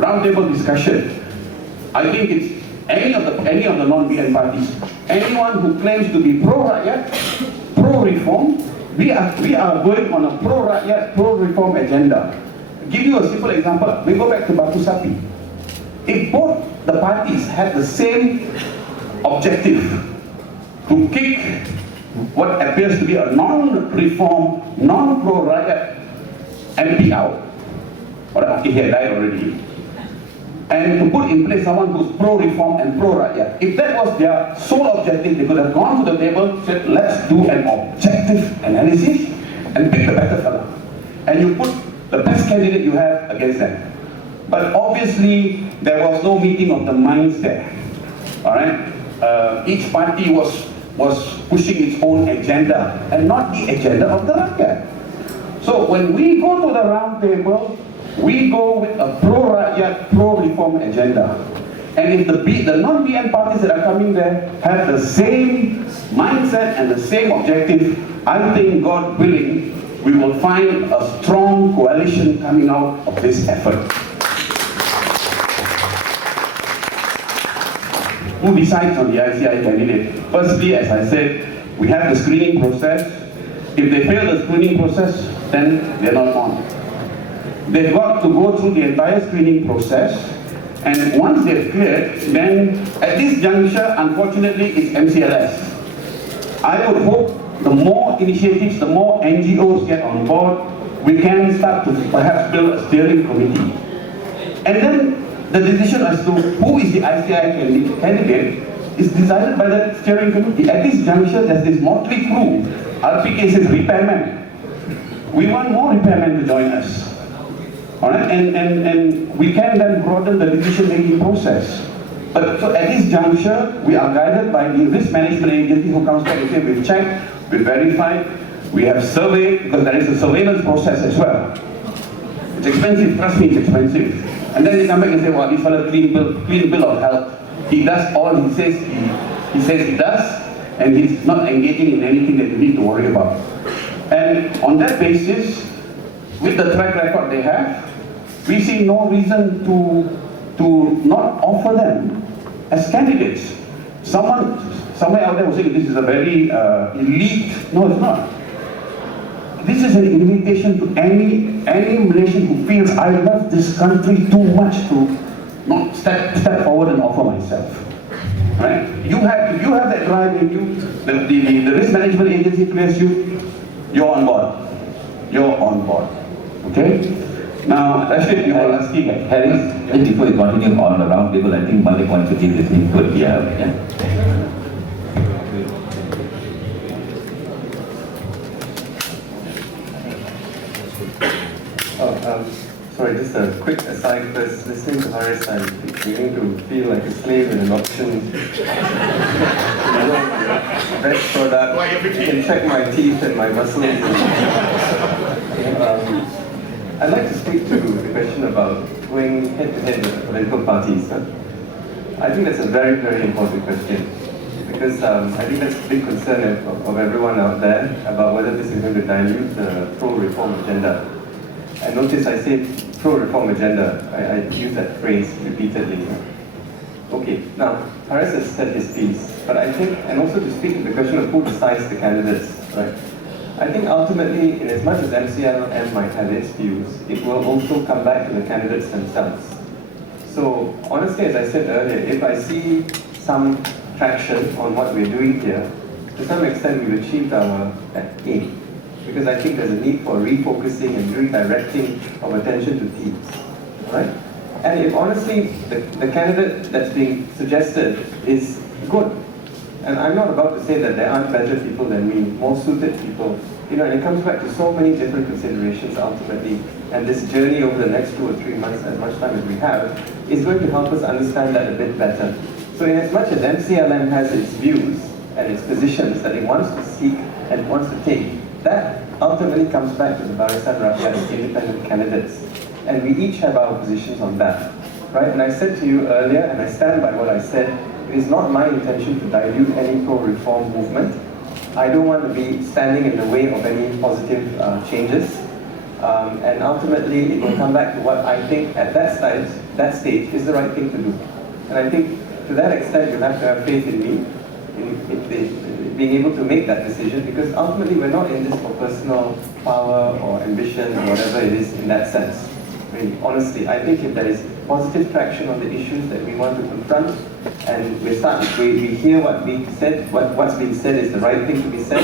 roundtable discussion, I think it's any of the non-BN parties, anyone who claims to be pro-rakyat, pro-reform, we are going on a pro-rakyat, pro-reform agenda. Give you a simple example. We go back to Batu Sapi. If both the parties had the same objective to kick what appears to be a non-reform, non-pro-rakyat MP out, or okay, he had died already, and to put in place someone who's pro-reform and pro-rakyat. If that was their sole objective, they could have gone to the table, said, let's do an objective analysis and pick the better fella. And you put the best candidate you have against them. But obviously, there was no meeting of the minds there. All right? Each party was pushing its own agenda and not the agenda of the rakyat. So when we go to the round table, we go with a pro-rakyat, pro-reform agenda. And if the non-BN parties that are coming there have the same mindset and the same objective, I think, God willing, we will find a strong coalition coming out of this effort. Who decides on the ICI candidate? Firstly, as I said, we have the screening process. If they fail the screening process, then they're not on. They've got to go through the entire screening process, and once they've cleared, then at this juncture, unfortunately, it's MCLS. I would hope the more initiatives, the more NGOs get on board, we can start to perhaps build a steering committee. And then the decision as to who is the ICI candidate is decided by the steering committee. At this juncture, there's this motley crew. RPK says repairmen. We want more repairmen to join us. All right? And we can then broaden the decision-making process. But so at this juncture, we are guided by the risk management agency who comes back and says, we've checked, we've verified, we have surveyed, because there is a surveillance process as well. It's expensive, trust me, it's expensive. And then they come back and say, well, this fellow clean bill of health. He does all he says he does, and he's not engaging in anything that you need to worry about. And on that basis, with the track record they have, we see no reason to not offer them as candidates. Somewhere out there will say this is a very elite. No, it's not. This is an invitation to any Malaysian who feels I love this country too much to not step forward and offer myself. Right? If you have that drive in you, the risk management agency clears you, you're on board. You're on board. Okay? Now, Rashid, you were asking. Harris, just before you continue on the round table, I think Malik wants to give this input. Sorry, just a quick aside first. Listening to Harris, I'm beginning to feel like a slave in an auction. Best product. You can check my teeth and my muscles. I'd like to speak to the question about going head-to-head with political parties. I think that's a very, very important question. Because I think that's a big concern of everyone out there about whether this is going to dilute the pro-reform agenda. I notice I say pro-reform agenda. I use that phrase repeatedly. Okay, now, Harris has said his piece, but I think, and also to speak to the question of who decides the candidates, right? I think ultimately, in as much as MCLM might have its views, it will also come back to the candidates themselves. So, honestly, as I said earlier, if I see some traction on what we're doing here, to some extent we've achieved our aim. Because I think there's a need for refocusing and redirecting of attention to themes, right? And if honestly the candidate that's being suggested is good, and I'm not about to say that there aren't better people than me, more suited people, and it comes back to so many different considerations ultimately, and this journey over the next 2 or 3 months, as much time as we have, is going to help us understand that a bit better. So in as much as MCLM has its views and its positions that it wants to seek and wants to take, that ultimately comes back to the Barisan Rakyat independent candidates. And we each have our positions on that. Right? And I said to you earlier, and I stand by what I said, it is not my intention to dilute any pro-reform movement. I don't want to be standing in the way of any positive changes. And ultimately, it will come back to what I think at that stage is the right thing to do. And I think to that extent, you have to have faith in me, in being able to make that decision, because ultimately we're not in this for personal power or ambition or whatever it is in that sense. I mean, honestly, I think if there is positive traction on the issues that we want to confront, and we hear what being said, what's being said is the right thing to be said,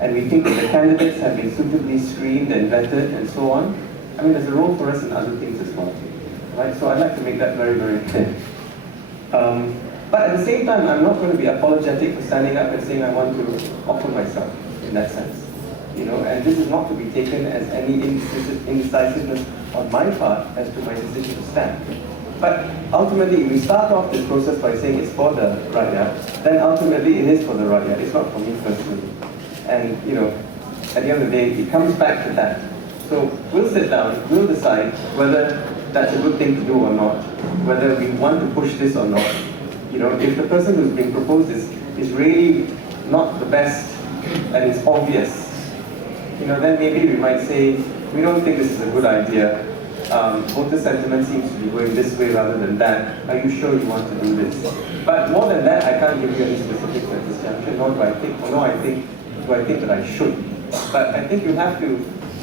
and we think that the candidates have been suitably screened and vetted and so on, I mean, there's a role for us in other things as well. Right? So I'd like to make that very, very clear. But at the same time, I'm not going to be apologetic for standing up and saying I want to offer myself in that sense. And this is not to be taken as any indecisiveness on my part as to my decision to stand. But ultimately, if we start off this process by saying it's for the rakyat, then ultimately it is for the rakyat. It's not for me personally. And at the end of the day, it comes back to that. So we'll sit down, we'll decide whether that's a good thing to do or not, whether we want to push this or not. If the person who's being proposed is really not the best and it's obvious, then maybe we might say, we don't think this is a good idea. Voter sentiment seems to be going this way rather than that. Are you sure you want to do this? But more than that, I can't give you any specifics at this juncture, nor do I think, do I think that I should. But I think you have to,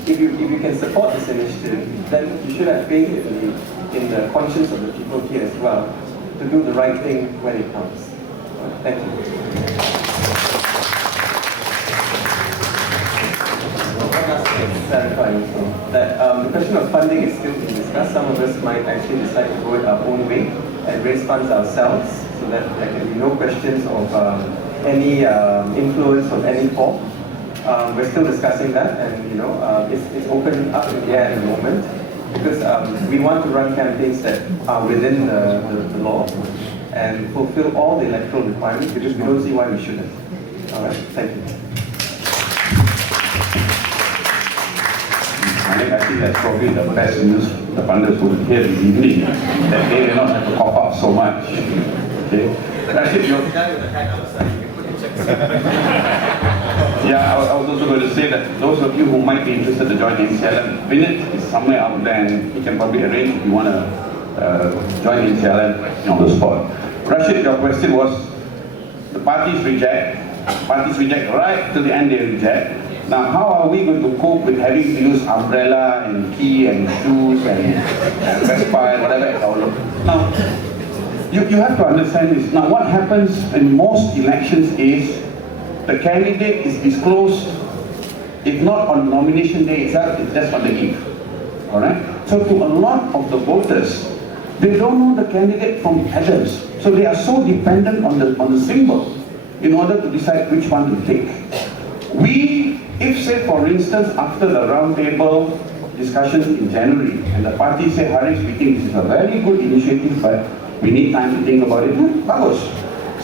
if you can support this initiative, then you should have faith in the conscience of the people here as well, to do the right thing when it comes. Thank you. Clarifying also that the question of funding is still being discussed. Some of us might actually decide to go it our own way and raise funds ourselves, so that there can be no questions of any influence of any form. We're still discussing that, and it's open up in the air at the moment, because we want to run campaigns that are within the law and fulfill all the electoral requirements, because we don't see why we shouldn't. All right, thank you. I think that's probably the best news the funders will hear this evening, that they will not have to cough up so much. Okay? Yeah, I was also going to say that those of you who might be interested to join MCLM, Vinit is somewhere out there and he can probably arrange if you want to join MCLM on the spot. Rashid, your question was, the parties reject right till the end they reject. Now, how are we going to cope with having to use umbrella and key and shoes and Vespa and whatever it's all of? Now, you have to understand this. Now, what happens in most elections is the candidate is disclosed, if not on nomination day itself, it's just on the eve. Alright? So to a lot of the voters, they don't know the candidate from others. So they are so dependent on the symbol in order to decide which one to take. If say for instance after the round table discussions in January and the party say, Harish, we think this is a very good initiative but we need time to think about it, bagus.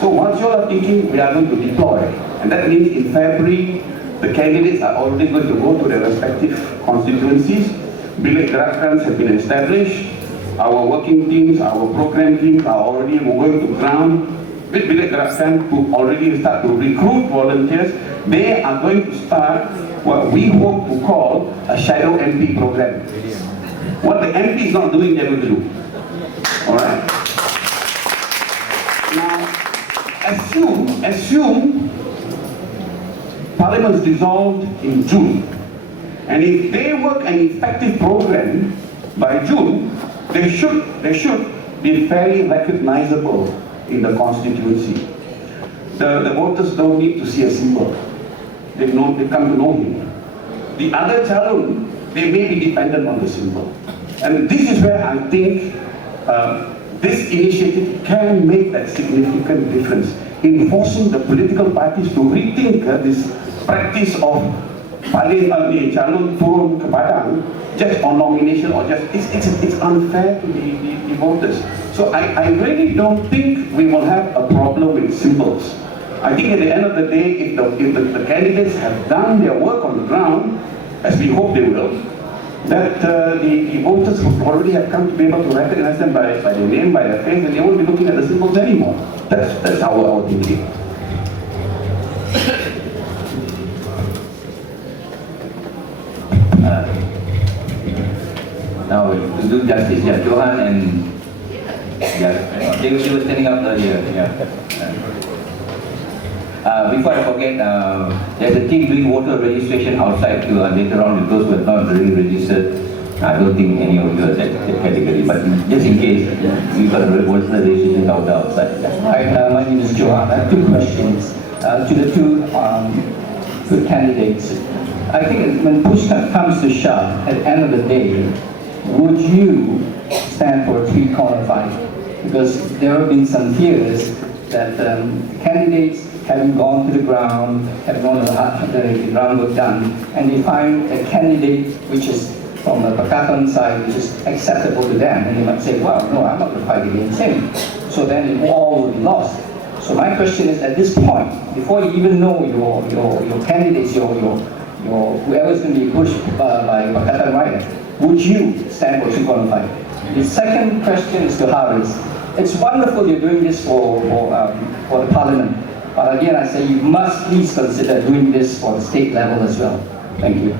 So once you all are thinking, we are going to deploy, and that means in February the candidates are already going to go to their respective constituencies. Bilik Gerakan have been established, our working teams, our program teams are already going to ground with Bilik Gerakan to already start to recruit volunteers. They are going to start what we hope to call a shadow MP program. What the MP is not doing, they're going to do. Alright? Now, assume Parliament is dissolved in June. And if they work an effective program by June, they should be fairly recognizable in the constituency. The voters don't need to see a symbol. They come to know him. The other challenge, they may be dependent on the symbol. And this is where I think this initiative can make a significant difference in forcing the political parties to rethink this practice of calon turun ke padang just on nomination or just, it's unfair to the voters. So I really don't think we will have a problem with symbols. I think at the end of the day, if the candidates have done their work on the ground, as we hope they will, that the voters would already have come to be able to recognize them by their name, by their face, and they won't be looking at the symbols anymore. That's our thinking. do justice. Yeah, Johan and they were standing up earlier. Before I forget, there's a team doing voter registration outside too, and later on, with those who have not really registered, I don't think any of you are that category, but just in case, we've got a voter registration outside. Hi, my name is Johan. I have two questions to the two candidates. I think when push comes to shove, at the end of the day, would you stand for a three-corner fight? Because there have been some fears that candidates having gone to the ground, having all the groundwork done, and they find a candidate which is from the Pakatan side, which is acceptable to them, and they might say, well, no, I'm not going to fight against him. So then it all will be lost. So my question is, at this point, before you even know your candidates, whoever's going to be pushed by Pakatan riot, would you stand for three-corner fight? The second question is to Haris. It's wonderful you're doing this for the parliament, but again I say you must please consider doing this for the state level as well. Thank you.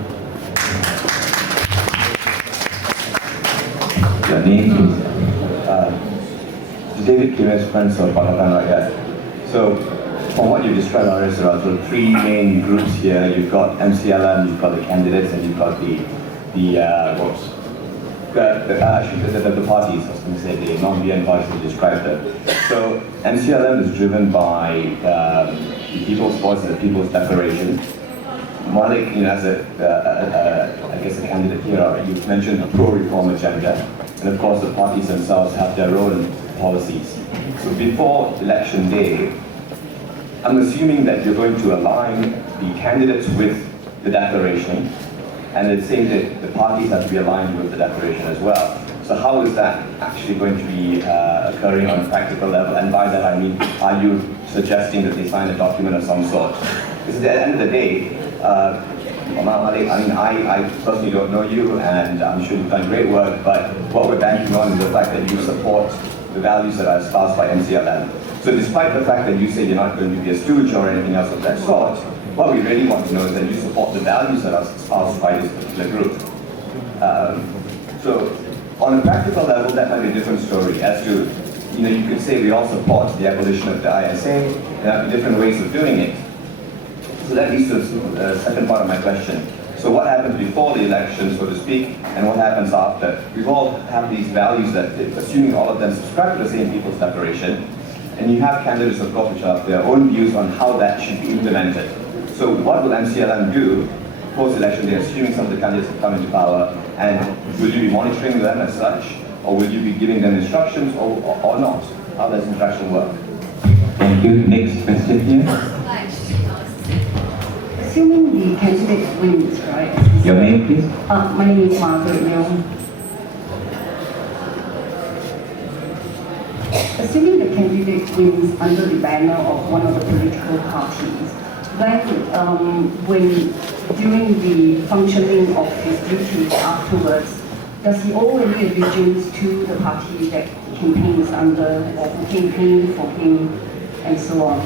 Your name, please. David Kimes, Friends of Pakatan Rakyat. So, from what you described, there are sort of three main groups here. You've got MCLM, you've got the candidates, and you've got the parties. I was going to say the non-BN parties you described them. So, MCLM is driven by the People's Voice and the People's Declaration. Malik, as I guess a candidate here, you've mentioned a pro-reform agenda, and of course the parties themselves have their own policies. So before election day, I'm assuming that you're going to align the candidates with the declaration, and it's saying that the parties have to be aligned with the declaration as well. So how is that actually going to be occurring on a practical level? And by that I mean, are you suggesting that they sign a document of some sort? Because at the end of the day, I personally don't know you, and I'm sure you've done great work, but what we're banking on is the fact that you support the values that are espoused by MCLM. So despite the fact that you say you're not going to be a stooge or anything else of that sort, what we really want to know is that you support the values that are espoused by this particular group. So on a practical level, that might be a different story. As to, you could say we all support the abolition of the ISA, there are different ways of doing it. So that leads to the second part of my question. So what happens before the election, so to speak, and what happens after? We all have these values that, assuming all of them subscribe to the same People's Declaration, and you have candidates, of course, which have their own views on how that should be implemented. So what will MCLM do post-election day, assuming some of the candidates have come into power, and will you be monitoring them as such, or will you be giving them instructions, or not? How does interaction work? Thank you. Next question here. Assuming the candidate wins, right? Your name, please. My name is Yong. Assuming the candidate wins under the banner of one of the political parties, then during the functioning of his duties afterwards, does he owe any allegiance to the party that he campaigns under, or who campaign for him, and so on?